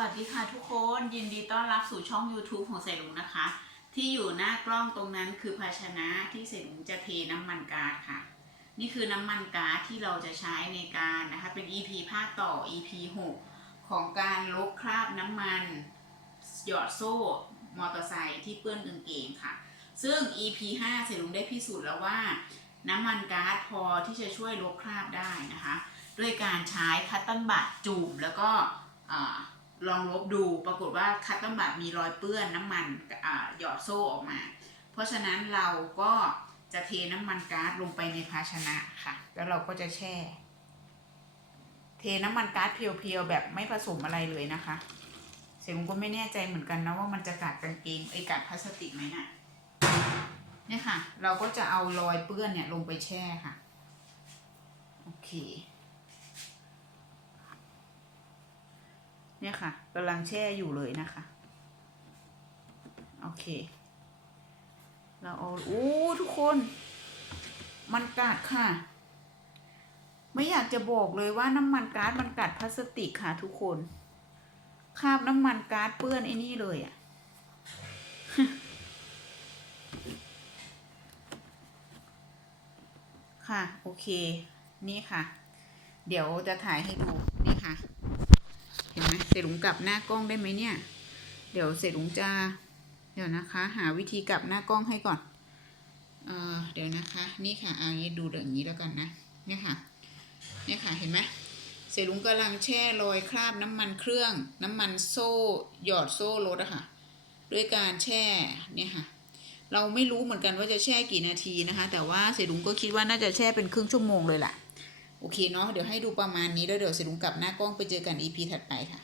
วัสดีค่ะทุกคนยินดีต้อนรับสู่ช่อง YouTube ของเสลุงนะคะ ที่อยู่หน้ากล้องตรงนั้นคือภาชนะที่เสลุงจะเทน้ำมันก๊าซค่ะ นี่คือน้ำมันก๊าซที่เราจะใช้ในการนะคะเป็น EP ภาคต่อ EP 6 ของการลบคราบน้ำมัน หยอดโซ่มอเตอร์ไซค์ที่เปื้อนกางเกงค่ะ ซึ่ง EP 5เสลุงได้พิสูจน์แล้วว่า น้ำมันก๊าซพอที่จะช่วยลบคราบได้นะคะ ด้วยการใช้คัตเตันบัตจูบแล้วก็อา ลองลบดูปรากฏว่าคัตเตันบัตมีรอยเปื้อนน้ำมันหยอดโซ่ออกมา เพราะฉะนั้นเราก็จะเทน้ำมันก๊าซลงไปในภาชนะค่ะ แล้วเราก็จะแช่ เทน้ำมันก๊าซเพียวๆแบบไม่ผสมอะไรเลยนะคะ เสียงก็ไม่แน่ใจเหมือนกันนะว่ามันจะกัดกางเกงไอ้กัดพลาสติกไหมน่ะเนี่ยค่ะ เราก็จะเอารอยเปื้อนเนี่ยลงไปแช่ค่ะ โอเค เนี่ยค่ะกำลังแช่อยู่เลยนะคะ โอเค เราเอาโอ้ทุกคน มันกัดค่ะ ไม่อยากจะบอกเลยว่าน้ำมันก๊าซมันกัดพลาสติกค่ะทุกคนคราบน้ำมันก๊าซเปื้อนไอ้นี่เลยอะ่ะค่ะ โอเค นี่ค่ะ เดี๋ยวจะถ่ายให้ดู นี่ค่ะ เสรีลุงกลับหน้ากล้องได้ไหมเนี่ย เดี๋ยวเสรีลุงจะ เดี๋ยวนะคะ หาวิธีกลับหน้ากล้องให้ก่อน เออเดี๋ยวนะคะ นี่ค่ะเอางี้ดูอย่างนี้แล้วกันนะ เนี่ยค่ะ เนี่ยค่ะ เห็นไหมเสรีลุงกำลังแช่รอยคราบน้ำมันเครื่อง น้ำมันโซ่ หยอดโซ่รถอะค่ะ ด้วยการแช่ เนี่ยค่ะ เราไม่รู้เหมือนกันว่าจะแช่กี่นาทีนะคะ แต่ว่าเสรีลุงก็คิดว่าน่าจะแช่เป็นครึ่งชั่วโมงเลยแหละโอเคเนาะเดี๋ยวให้ดูประมาณนี้แล้วเดี๋ยวเสรีลุงกลับหน้ากล้องไปเจอกัน EP ถัดไปค่ะ